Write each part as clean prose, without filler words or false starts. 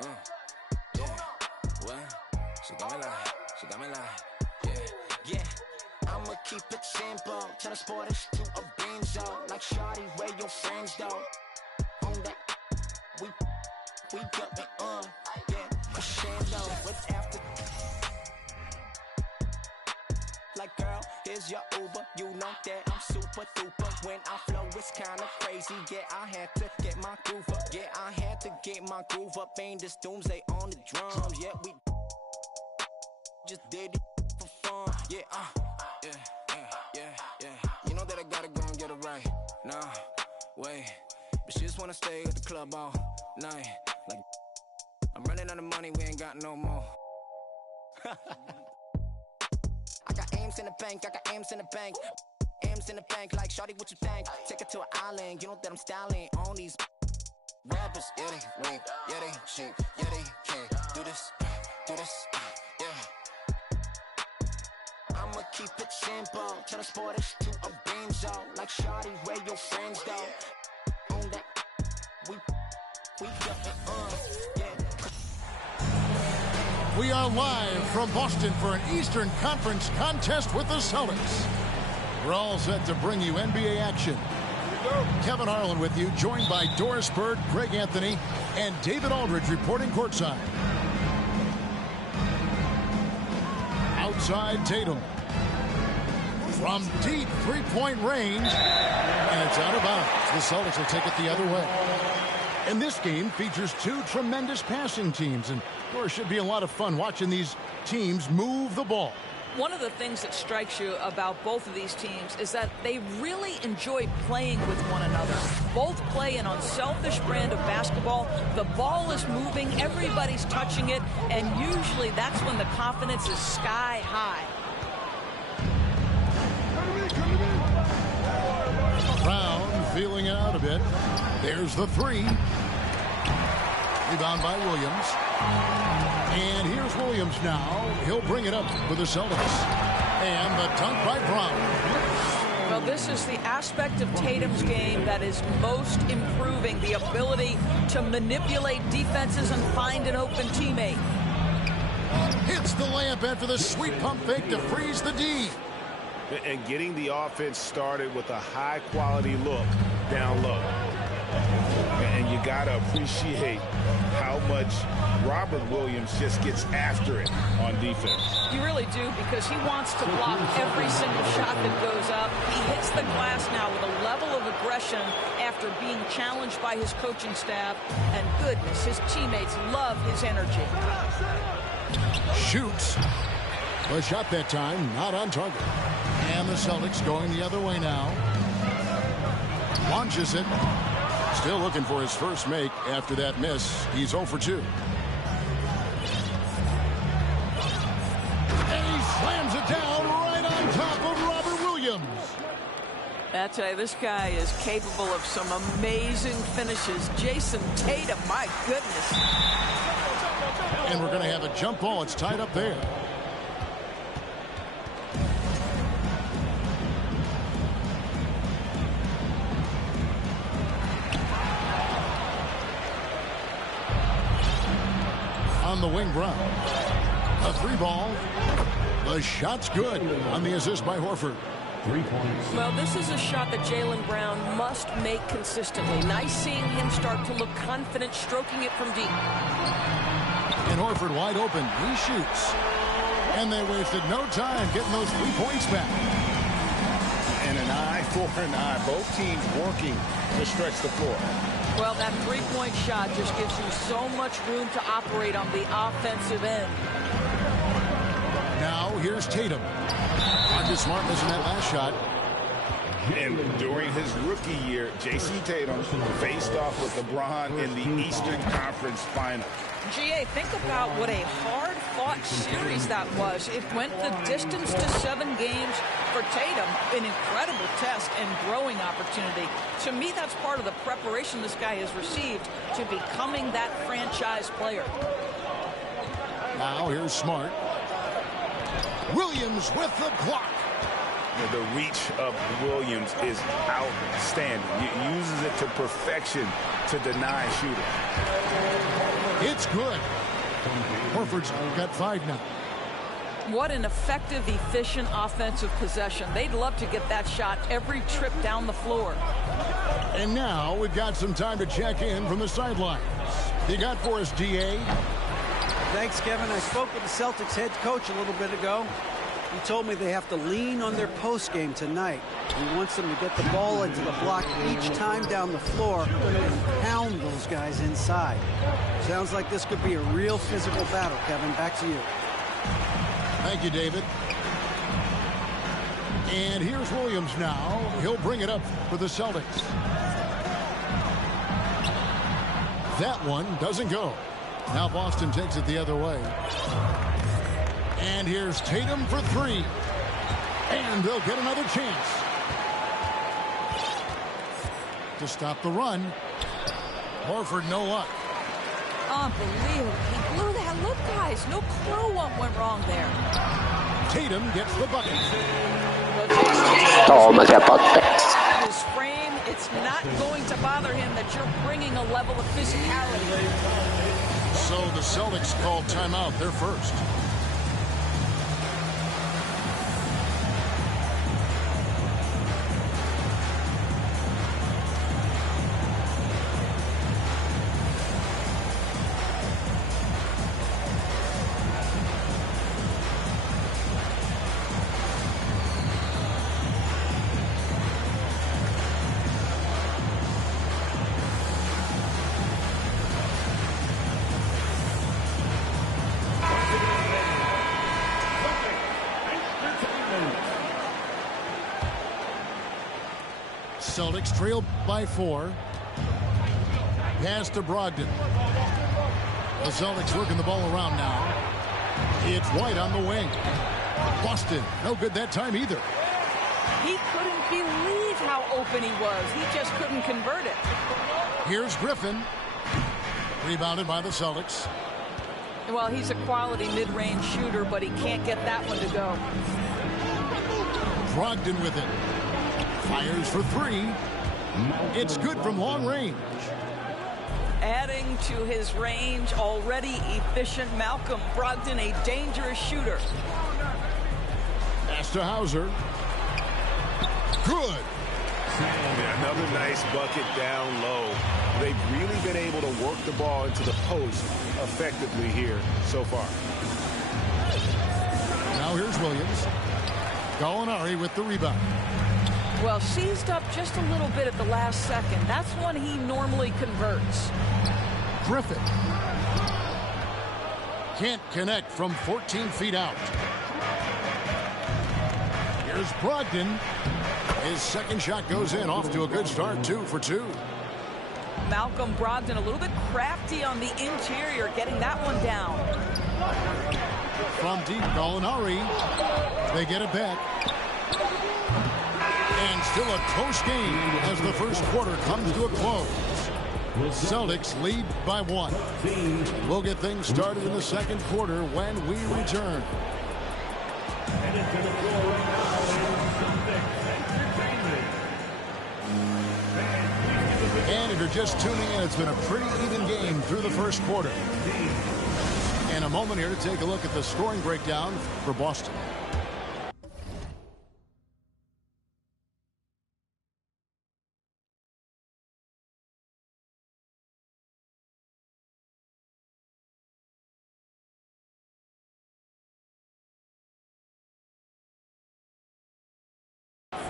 Yeah, what? She got me like, yeah, yeah. I'ma keep it simple, transport us to a benzo. Like shawty, where your friends though? On that, we got me yeah, crescendo with after. Like girl, here's your Uber, you know that I'm super duper. When I flow, it's kinda crazy, yeah, I had to get my groove up. Yeah, I had to get my groove up, ain't this doomsday on the drums. Yeah, we just did it for fun, yeah, yeah. You know that I gotta go and get it right, nah, wait. But she just wanna stay at the club all night. Like, I'm running out of money, we ain't got no more. I got aims in the bank, M's in the bank, like shawty, what you think? Take it to an island, you know that I'm styling on these rappers. Yeah, they weak, yeah, they cheap, yeah, they can't do this, yeah. I'ma keep it simple, transport us to a benzo. Like shawty, where your friends though? On that, we got it, yeah. We are live from Boston for an Eastern Conference contest with the Celtics. We're all set to bring you NBA action. Kevin Harlan with you, joined by Doris Bird, Greg Anthony, and David Aldridge reporting courtside. Outside Tatum. From deep three-point range, and it's out of bounds. The Celtics will take it the other way. And this game features two tremendous passing teams, and it should be a lot of fun watching these teams move the ball. One of the things that strikes you about both of these teams is that they really enjoy playing with one another. Both play an unselfish brand of basketball. The ball is moving, everybody's touching it, and usually that's when the confidence is sky high. Brown feeling it out a bit. There's the three. Rebound by Williams. And here's Williams now. He'll bring it up for the Celtics. And the dunk by Brown. Well, this is the aspect of Tatum's game that is most improving, the ability to manipulate defenses and find an open teammate. Hits the layup after the sweet pump fake to freeze the D. And getting the offense started with a high-quality look down low. And you got to appreciate how much Robert Williams just gets after it on defense. You really do, because he wants to block every single shot that goes up. He hits the glass now with a level of aggression after being challenged by his coaching staff. And goodness, his teammates love his energy. Shoots. The shot that time, not on target. And the Celtics going the other way now. Launches it. Still looking for his first make after that miss. He's 0 for 2. And he slams it down right on top of Robert Williams. I tell you, this guy is capable of some amazing finishes. Jason Tatum, my goodness. And we're going to have a jump ball. It's tied up there. On the wing, Brown. A three ball. The shot's good on the assist by Horford. 3 points. Well, this is a shot that Jaylen Brown must make consistently. Nice seeing him start to look confident, stroking it from deep. And Horford wide open. He shoots. And they wasted no time getting those 3 points back. And an eye for an eye. Both teams working to stretch the floor. Well, that three-point shot just gives you so much room to operate on the offensive end. Now, here's Tatum. Marcus Smart missing that last shot. And during his rookie year, Jason Tatum faced off with LeBron in the Eastern Conference Final. GA, think about what a hard-fought series that was. It went the distance to 7 games for Tatum. An incredible test and growing opportunity. To me, that's part of the preparation this guy has received to becoming that franchise player. Now here's Smart. Williams with the block. The reach of Williams is outstanding. He uses it to perfection to deny a shooter. It's good. Horford's got 5 now. What an effective, efficient offensive possession. They'd love to get that shot every trip down the floor. And now we've got some time to check in from the sidelines. You got for us, DA? Thanks, Kevin. I spoke with the Celtics head coach a little bit ago. He told me they have to lean on their post game tonight. He wants them to get the ball into the block each time down the floor and pound those guys inside. Sounds like this could be a real physical battle, Kevin. Back to you. Thank you, David. And here's Williams now. He'll bring it up for the Celtics. That one doesn't go. Now Boston takes it the other way. And here's Tatum for 3. And they'll get another chance to stop the run. Horford, no luck. Unbelievable. He blew that. Look, guys, no clue what went wrong there. Tatum gets the bucket. His frame, it's not going to bother him that you're bringing a level of physicality. So the Celtics called timeout. They're first. Celtics trail by 4. Pass to Brogdon. The Celtics working the ball around now. It's White on the wing. Boston, no good that time either. He couldn't believe how open he was. He just couldn't convert it. Here's Griffin. Rebounded by the Celtics. Well, he's a quality mid-range shooter, but he can't get that one to go. Brogdon with it. Fires for 3. It's good from long range. Adding to his range, already efficient Malcolm Brogdon, a dangerous shooter. Pass to Hauser. Good. Yeah, another nice bucket down low. They've really been able to work the ball into the post effectively here so far. Now here's Williams. Gallinari with the rebound. Well, seized up just a little bit at the last second. That's when he normally converts. Griffin. Can't connect from 14 feet out. Here's Brogdon. His second shot goes in, off to a good start, 2 for 2. Malcolm Brogdon a little bit crafty on the interior, getting that one down. From deep, Gallinari. They get it back. And still a close game as the first quarter comes to a close. Celtics lead by 1. We'll get things started in the second quarter when we return. And if you're just tuning in, it's been a pretty even game through the first quarter. In a moment here to take a look at the scoring breakdown for Boston.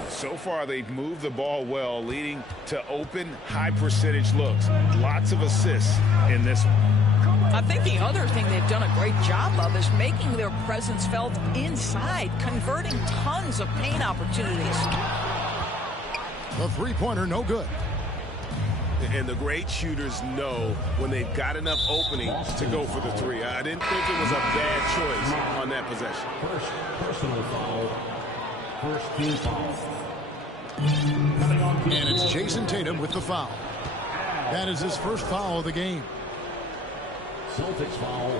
So far, they've moved the ball well, leading to open, high-percentage looks. Lots of assists in this one. I think the other thing they've done a great job of is making their presence felt inside, converting tons of paint opportunities. The three-pointer, no good. And the great shooters know when they've got enough opening to go for the 3. I didn't think it was a bad choice on that possession. First personal foul. First team foul. And it's Jason Tatum with the foul. That is his first foul of the game. Celtics foul.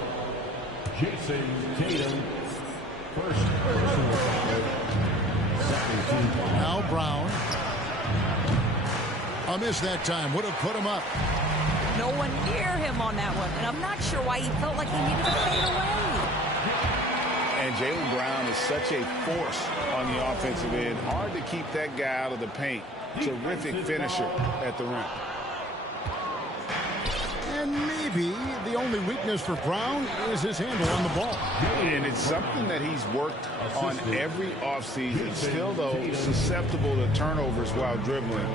Jason Tatum. First personal foul. Second team foul. Now Brown. A miss that time would have put him up. No one near him on that one, and I'm not sure why he felt like he needed to fade away. And Jaylen Brown is such a force on the offensive end. Hard to keep that guy out of the paint. Terrific finisher at the rim. And maybe the only weakness for Brown is his handle on the ball. And it's something that he's worked on every offseason. Still, though, susceptible to turnovers while dribbling.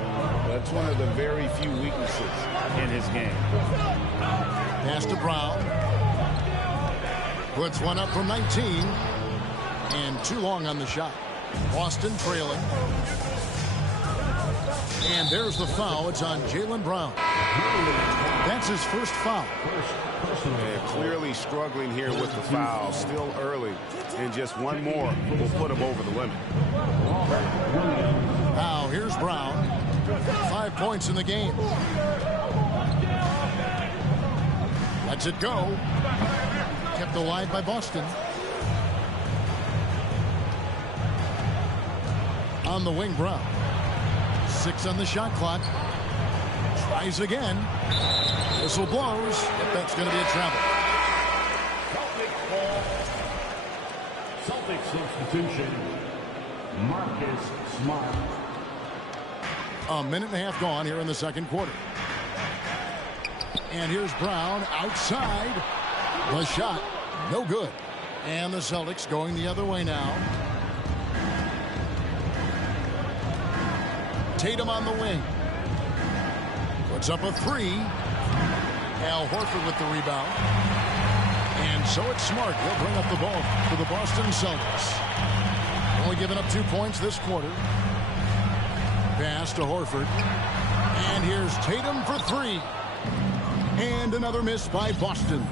That's one of the very few weaknesses in his game. Pass to Brown. Puts one up from 19. And too long on the shot. Boston trailing. And there's the foul. It's on Jaylen Brown. That's his first foul. Yeah, clearly struggling here with the foul. Still early. And just one more will put him over the limit. Now here's Brown. 5 points in the game. Lets it go. Kept alive by Boston. On the wing, Brown. 6 on the shot clock. Tries again. Whistle blows. If that's going to be a travel. Celtic substitution, Marcus Smart. A minute and a half gone here in the second quarter. And here's Brown outside. The shot, no good. And the Celtics going the other way now. Tatum on the wing. Puts up a 3. Al Horford with the rebound. And so it's Smart. He'll bring up the ball for the Boston Celtics. Only giving up 2 points this quarter. Pass to Horford. And here's Tatum for 3. And another miss by Boston.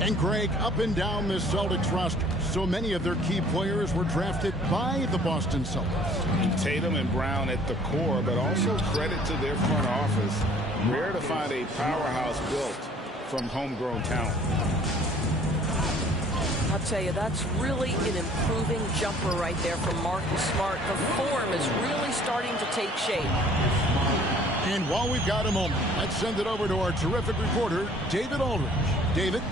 And Greg, up and down this Celtics roster, so many of their key players were drafted by the Boston Celtics. Tatum and Brown at the core, but also credit to their front office. Rare to find a powerhouse built from homegrown talent. I'll tell you, that's really an improving jumper right there from Marcus Smart. The form is really starting to take shape. And while we've got a moment, let's send it over to our terrific reporter, David Aldridge. David?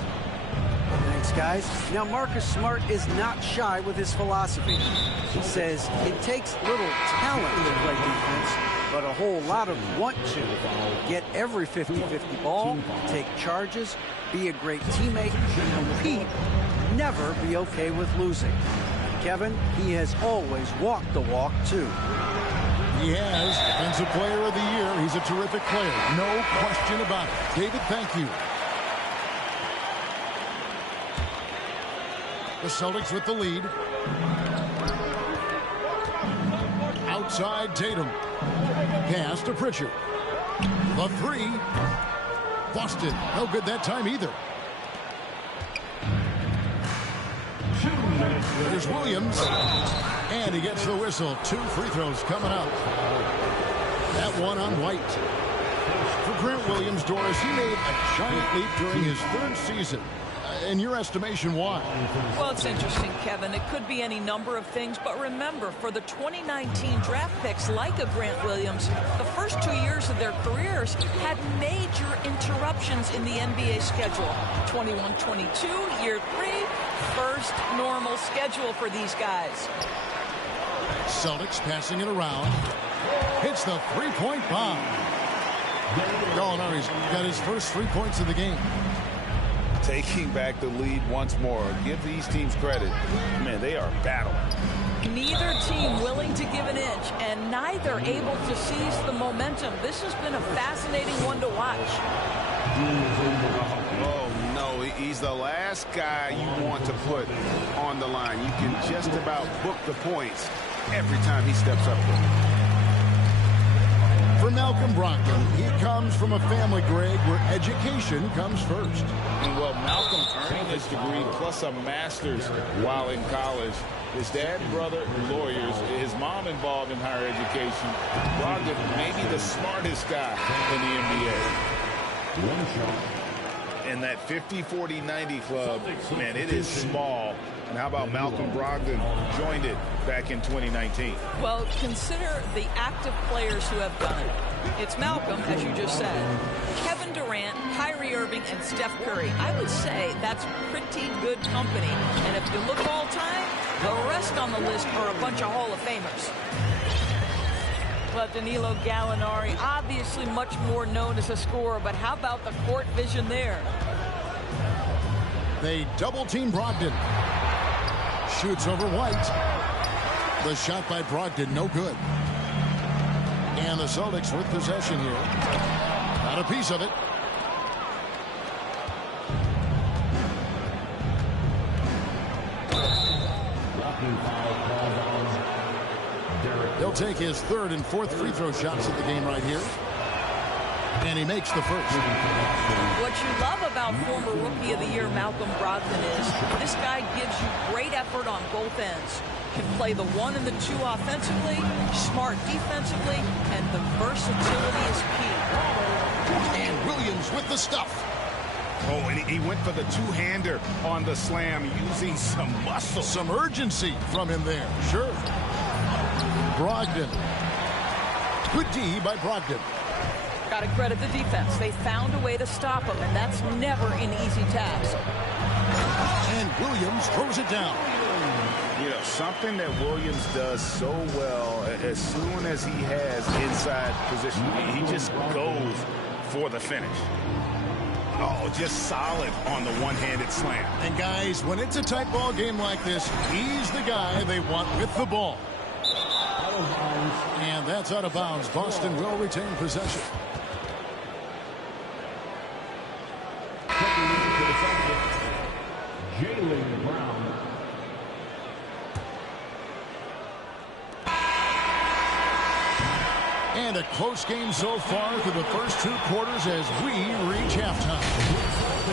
Thanks, guys. Now, Marcus Smart is not shy with his philosophy. He says it takes little talent to play defense, but a whole lot of want to. Get every 50-50 ball, take charges, be a great teammate, compete, never be okay with losing. Kevin, he has always walked the walk, too. He has. Defensive Player of the Year. He's a terrific player. No question about it. David, thank you. The Celtics with the lead. Outside Tatum. Pass to Pritchard. The 3. Boston. No good that time either. There's Williams. And he gets the whistle. 2 free throws coming up. That one on White. For Grant Williams, Doris, he made a giant leap during his 3rd season. In your estimation, why? Well, it's interesting, Kevin. It could be any number of things, but remember, for the 2019 draft picks like a Grant Williams, the first 2 years of their careers had major interruptions in the NBA schedule. 21-22, year 3, first normal schedule for these guys. Celtics passing it around. Hits the 3-point bomb. Gallinari's got his first 3 points of the game. Taking back the lead once more. Give these teams credit. Man, they are battling. Neither team willing to give an inch, and neither able to seize the momentum. This has been a fascinating one to watch. Oh, no. He's the last guy you want to put on the line. You can just about book the points every time he steps up there. For Malcolm Brogdon, he comes from a family, Greg, where education comes first. And well, Malcolm earned his degree plus a master's while in college. His dad and brother lawyers, his mom involved in higher education. Brogdon maybe the smartest guy in the NBA. And that 50-40-90 club, man, it is small. And how about Malcolm Brogdon joined it back in 2019? Well, consider the active players who have done it. It's Malcolm, as you just said, Kevin Durant, Kyrie Irving, and Steph Curry. I would say that's pretty good company. And if you look all time, the rest on the list are a bunch of Hall of Famers. But Danilo Gallinari, obviously much more known as a scorer, but how about the court vision there? They double-team Brogdon. Shoots over White. The shot by Brogdon, no good. And the Celtics with possession here. Got a piece of it. He'll take his third and fourth free throw shots of the game right here. And he makes the first. What you love about former Rookie of the Year Malcolm Brogdon is this guy gives you great effort on both ends. Can play the 1 and the 2 offensively, smart defensively, and the versatility is key. And Williams with the stuff. Oh, and he went for the two-hander on the slam using some muscle. Some urgency from him there, sure. Brogdon. Good D by Brogdon. Got to credit the defense. They found a way to stop him, and that's never an easy task. And Williams throws it down. You know, something that Williams does so well, as soon as he has inside position, he just goes for the finish. Oh, just solid on the one-handed slam. And guys, when it's a tight ball game like this, he's the guy they want with the ball. And that's out of bounds. Boston will retain possession. Jaylen Brown. And a close game so far through the first 2 quarters as we reach halftime.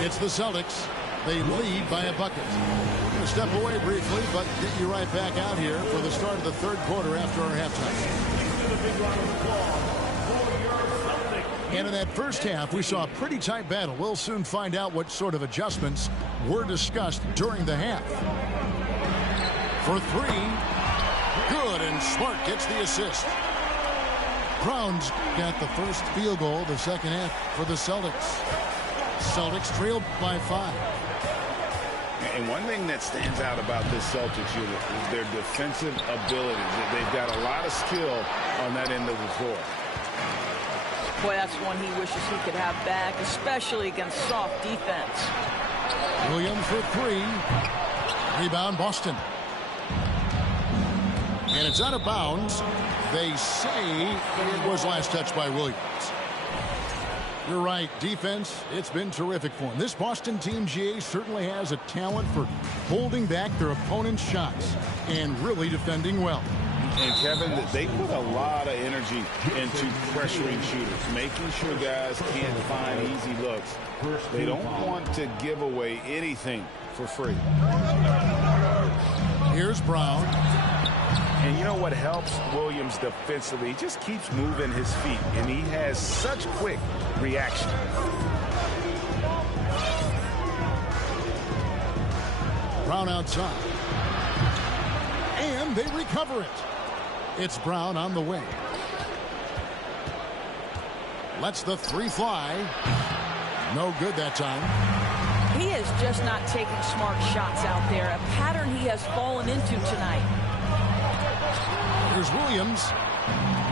It's the Celtics. They lead by a bucket. We're going to step away briefly, but get you right back out here for the start of the third quarter after our halftime. And in that first half, we saw a pretty tight battle. We'll soon find out what sort of adjustments were discussed during the half. For 3. Good, and Smart gets the assist. Brown's got the first field goal of the second half for the Celtics. Celtics trailed by 5. And one thing that stands out about this Celtics unit is their defensive abilities. They've got a lot of skill on that end of the floor. Boy, that's one he wishes he could have back, especially against soft defense. Williams for 3. Rebound, Boston. And it's out of bounds. They say it was last touched by Williams. You're right. Defense, it's been terrific for him. This Boston team, GA, certainly has a talent for holding back their opponent's shots and really defending well. And Kevin, they put a lot of energy into pressuring shooters, making sure guys can't find easy looks. They don't want to give away anything for free. Here's Brown. And you know what helps Williams defensively? He just keeps moving his feet, and he has such quick reaction. Brown outside. And they recover it. It's Brown on the wing. Lets the 3 fly. No good that time. He is just not taking smart shots out there, a pattern he has fallen into tonight. Here's Williams.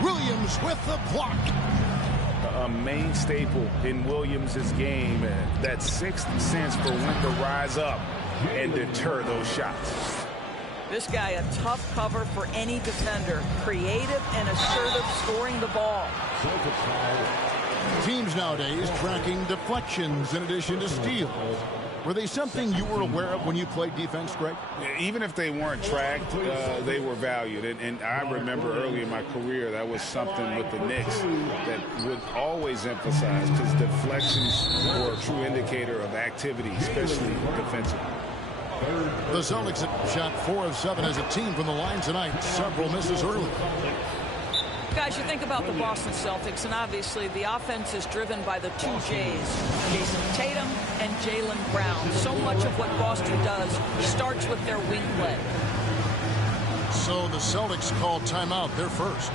Williams with the block. A main staple in Williams' game, that sixth sense for when to rise up and deter those shots. This guy a tough cover for any defender. Creative and assertive scoring the ball. Teams nowadays tracking deflections in addition to steals. Were they something you were aware of when you played defense, Greg? Even if they weren't tracked, they were valued. And I remember early in my career, that was something with the Knicks that would always emphasize, because deflections were a true indicator of activity, especially defensively. The Celtics have shot 4 of 7 as a team from the line tonight. Several misses early. Guys, you think about the Boston Celtics, and obviously the offense is driven by the two J's, Jason Tatum and Jaylen Brown. So much of what Boston does starts with their wing play. So the Celtics called timeout. They're first.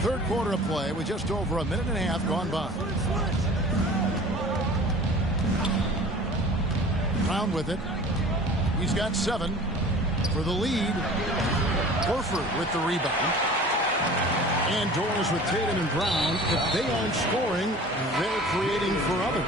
Third quarter of play with just over a minute and a half gone by. Brown with it. He's got 7 for the lead. Horford with the rebound. And doors with Tatum and Brown. If they aren't scoring, they're creating for others.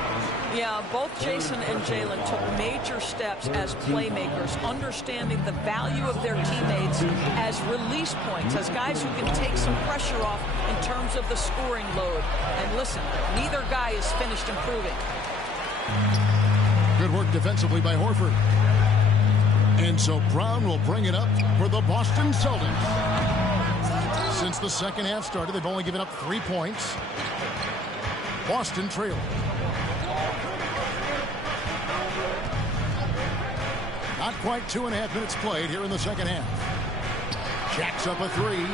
Yeah, both Jason and Jaylen took major steps as playmakers, understanding the value of their teammates as release points, as guys who can take some pressure off in terms of the scoring load. And listen, neither guy is finished improving. Good work defensively by Horford. And so Brown will bring it up for the Boston Celtics. Since the second half started, they've only given up 3 points. Boston trail. Not quite 2.5 minutes played here in the second half. Jacks up a 3.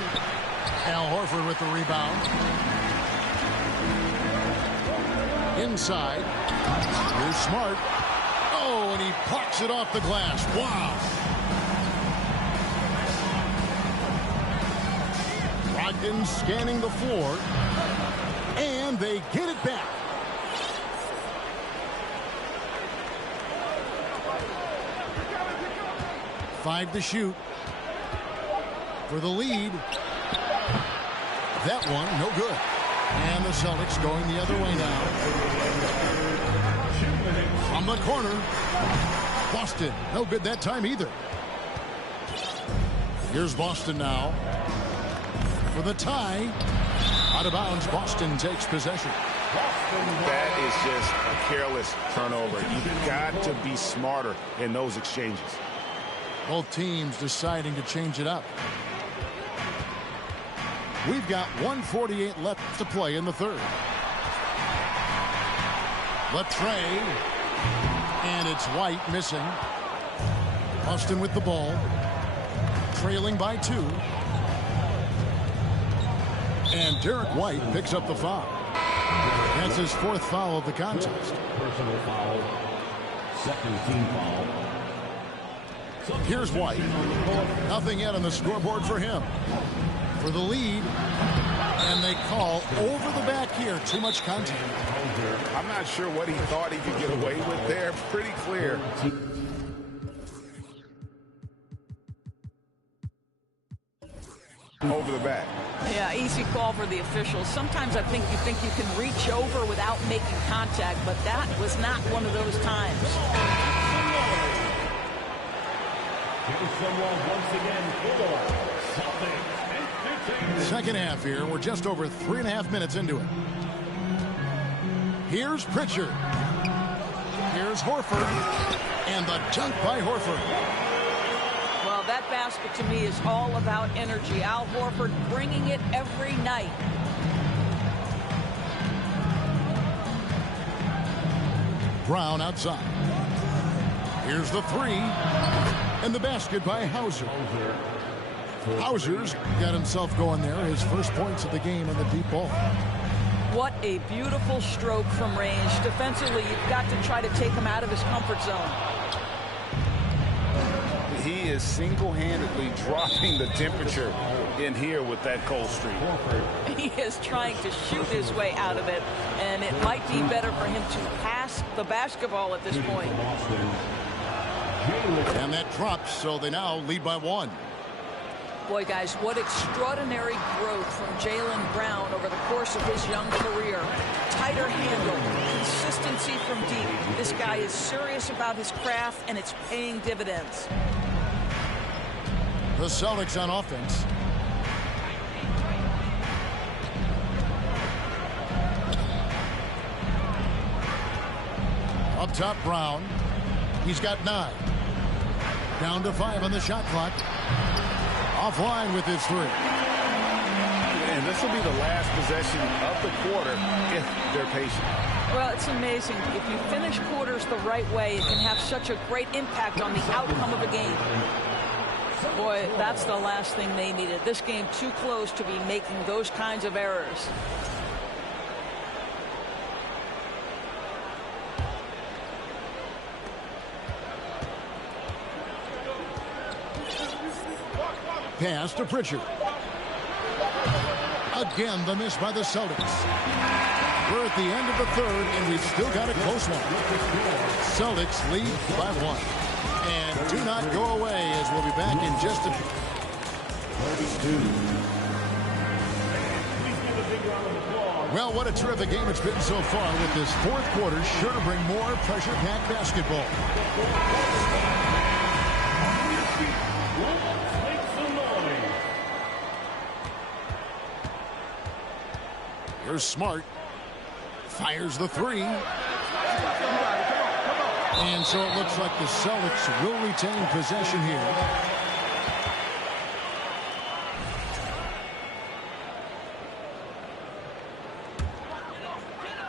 Al Horford with the rebound. Inside. Here's Smart. Oh, and he pucks it off the glass. Wow. Brogdon scanning the floor. And they get it back. Five to shoot for the lead. That one, no good. And the Celtics going the other way now. From the corner. Boston, no good that time either. Here's Boston now for the tie. Out of bounds, Boston takes possession. That is just a careless turnover. You've got to be smarter in those exchanges. Both teams deciding to change it up. We've got 1:48 left to play in the third. Latrey. And it's White missing. Boston with the ball. Trailing by 2. And Derek White picks up the foul. That's his 4th foul of the contest. Personal foul. Second team foul. Here's White. Nothing yet on the scoreboard for him. For the lead. And they call over the back here. Too much contact. I'm not sure what he thought he could get away with there. Pretty clear. Over the back. Yeah, easy call for the officials. Sometimes I think you can reach over without making contact, but that was not one of those times. Second half here. We're just over 3.5 minutes into it. Here's Pritchard. Here's Horford. And the dunk by Horford. Well, that basket to me is all about energy. Al Horford bringing it every night. Brown outside. Here's the 3. And the basket by Hauser. Hauser's got himself going there. His first points of the game on the deep ball. What a beautiful stroke from range. Defensively, you've got to try to take him out of his comfort zone. He is single-handedly dropping the temperature in here with that cold streak. He is trying to shoot his way out of it, and it might be better for him to pass the basketball at this point. And that drops, so they now lead by 1. Boy, guys, what extraordinary growth from Jaylen Brown over the course of his young career. Tighter handle, consistency from deep. This guy is serious about his craft, and it's paying dividends. The Celtics on offense. Up top, Brown. He's got 9. Down to 5 on the shot clock. Offline with his 3. And this will be the last possession of the quarter if they're patient. Well, it's amazing. If you finish quarters the right way, it can have such a great impact on the outcome of a game. Boy, that's the last thing they needed. This game too close to be making those kinds of errors. Pass to Pritchard. Again, the miss by the Celtics. We're at the end of the third, and we've still got a close one. Celtics lead by 1. And do not go away, as we'll be back in just a few. Well, what a terrific game it's been so far, with this fourth quarter sure to bring more pressure-packed basketball. Here's Smart. Fires the 3. And so it looks like the Celtics will retain possession here.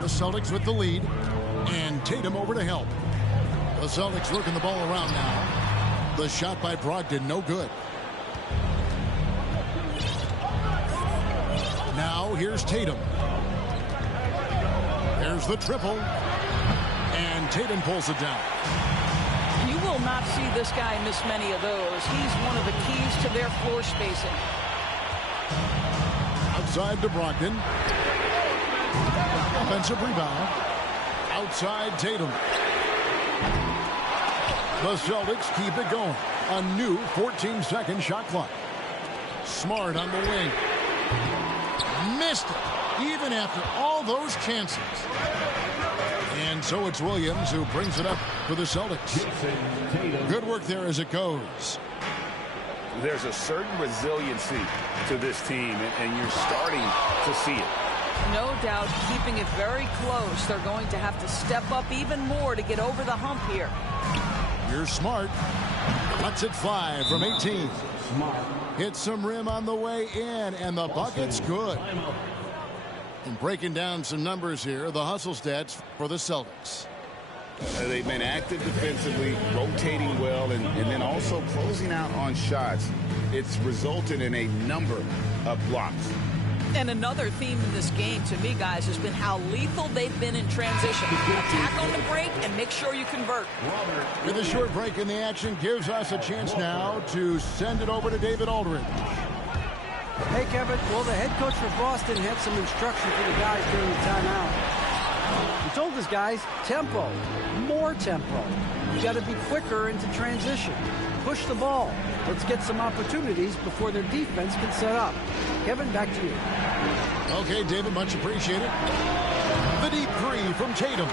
The Celtics with the lead. And Tatum over to help. The Celtics working the ball around now. The shot by Brogdon, no good. Now here's Tatum. There's the triple. And Tatum pulls it down. You will not see this guy miss many of those. He's one of the keys to their floor spacing. Outside to Brogdon. Offensive rebound. Outside Tatum. The Celtics keep it going. A new 14-second shot clock. Smart on the wing. Missed it, even after all those chances. And so it's Williams who brings it up for the Celtics. Good work there as it goes. There's a certain resiliency to this team, and you're starting to see it. No doubt, keeping it very close. They're going to have to step up even more to get over the hump here. Here's Smart. Lets it fly from 18. Hits some rim on the way in, and the bucket's good. And breaking down some numbers here, the hustle stats for the Celtics. They've been active defensively, rotating well, and then also closing out on shots. It's resulted in a number of blocks. And another theme in this game, to me, guys, has been how lethal they've been in transition. Attack on the break and make sure you convert. With a short break in the action, gives us a chance now to send it over to David Aldridge. Hey, Kevin. Well, the head coach for Boston had some instruction for the guys during the timeout. He told his guys, tempo, more tempo. You got to be quicker into transition. Push the ball. Let's get some opportunities before their defense can set up. Kevin, back to you. Okay, David, much appreciated. The deep 3 from Tatum.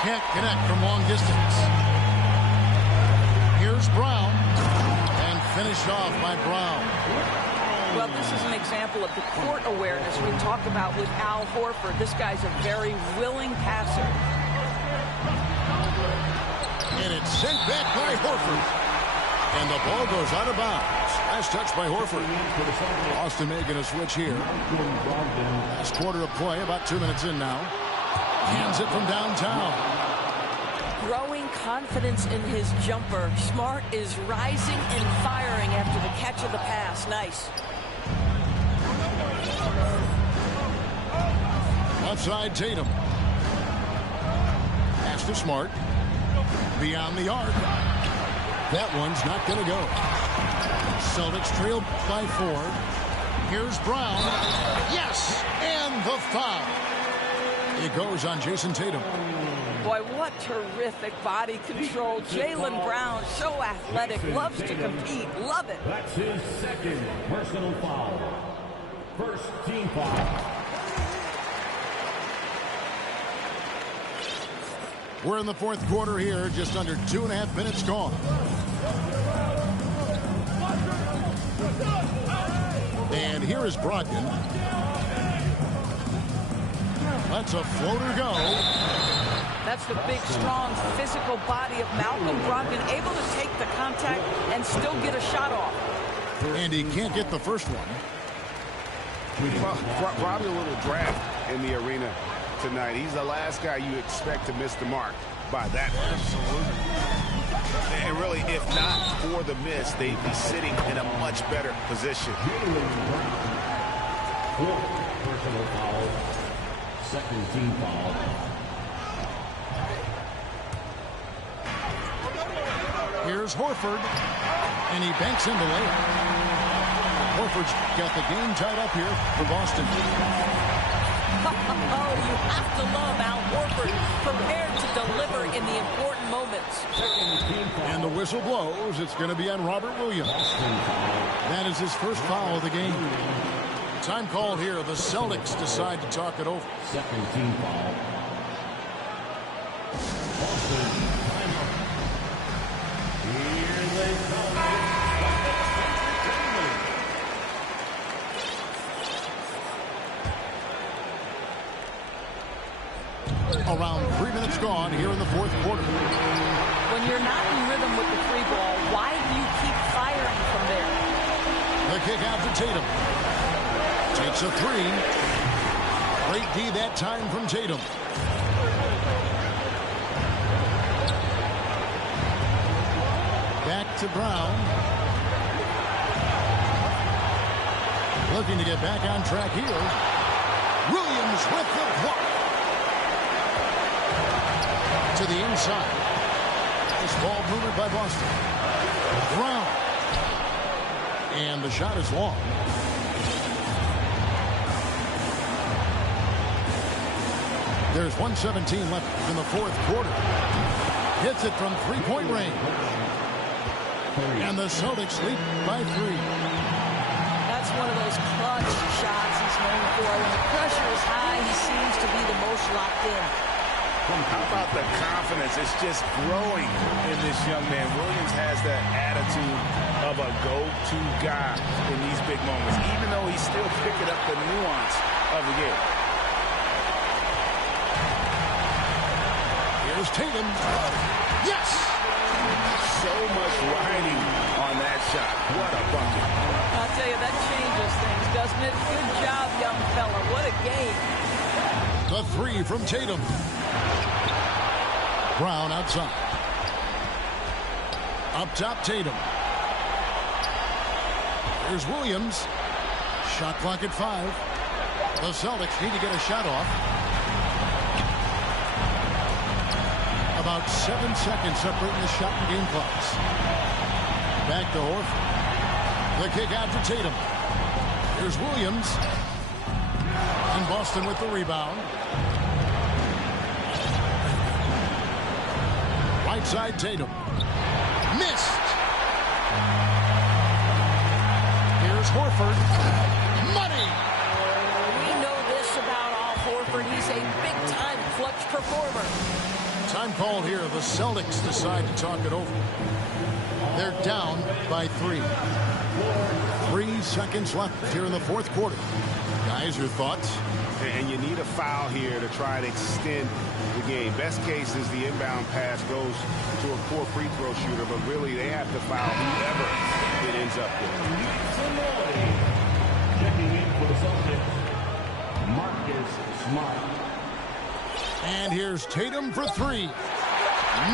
Can't connect from long distance. Here's Brown. And finished off by Brown. Well, this is an example of the court awareness we talk about with Al Horford. This guy's a very willing passer. And it's sent back by Horford. And the ball goes out of bounds. Last touch by Horford. Boston making a switch here. Last quarter of play, about 2 minutes in now. Hands it from downtown. Growing confidence in his jumper. Smart is rising and firing after the catch of the pass. Nice. Outside Tatum. Pass to Smart. Beyond the arc. That one's not going to go. Celtics trailed by 4. Here's Brown. Yes! And the foul. It goes on Jason Tatum. Boy, what terrific body control. Jaylen Brown, so athletic, loves to compete. Love it. That's his second personal foul. First team foul. We're in the fourth quarter here, just under 2.5 minutes gone. And here is Brogdon. Lets a floater go. That's the big, strong, physical body of Malcolm Brogdon, able to take the contact and still get a shot off. And he can't get the first one. Probably a little draft in the arena tonight. He's the last guy you expect to miss the mark by that much. Absolutely. And really, if not for the miss, they'd be sitting in a much better position. Fourth personal foul. Second team foul. Here's Horford, and he banks in the layup. Horford's got the game tied up here for Boston. Oh, you have to love Al Horford, prepared to deliver in the important moments. And the whistle blows. It's going to be on Robert Williams. That is his first foul of the game. Time called here. The Celtics decide to talk it over. Second team foul. Boston timeout. Here they come. Around 3 minutes gone here in the fourth quarter. When you're not in rhythm with the free ball, why do you keep firing from there? The kick out to Tatum. Takes a three. Great D that time from Tatum. Back to Brown. Looking to get back on track here. Williams with the block. To the inside. Nice ball movement by Boston. Brown. And the shot is long. There's 1:17 left in the fourth quarter. Hits it from three-point range. And the Celtics lead by 3. That's one of those clutch shots he's known for. When the pressure is high, he seems to be the most locked in. How about the confidence? It's just growing in this young man. Williams has that attitude of a go-to guy in these big moments, even though he's still picking up the nuance of the game. Here's Tatum. Yes! So much riding on that shot. What a bucket. I'll tell you, that changes things, doesn't it? Good job, young fella. What a game. The three from Tatum. Brown outside. Up top, Tatum. Here's Williams. Shot clock at 5. The Celtics need to get a shot off. About 7 seconds separating the shot and game clocks. Back to Horford. The kick out to Tatum. Here's Williams. And Boston with the rebound. Right side, Tatum. Missed. Here's Horford. Money. We know this about Al Horford. He's a big-time clutch performer. Time called here. The Celtics decide to talk it over. They're down by 3. 3 seconds left here in the fourth quarter. Guys, your thoughts? And you need a foul here to try and extend the game. Best case is the inbound pass goes to a poor free throw shooter, but really they have to foul whoever it ends up with. Checking in for the Celtics, Marcus Smart. And here's Tatum for 3.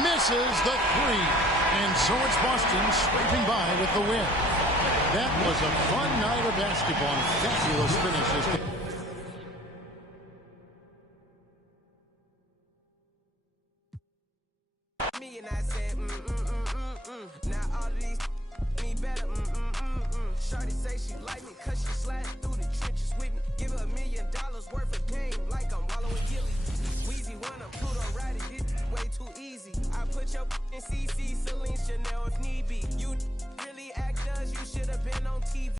Misses the 3. And so it's Boston scraping by with the win. That was a fun night of basketball and fabulous finishes. Me and I said, Now all of these me better, Shorty say she like me cause she sliding through the trenches with me. Give her $1 million worth of game like I'm wallowing Gilly. Weezy wanna Pluto ride it, this way too easy. I put your in CC, Celine, Chanel if need be. You really act us, you should have been on TV.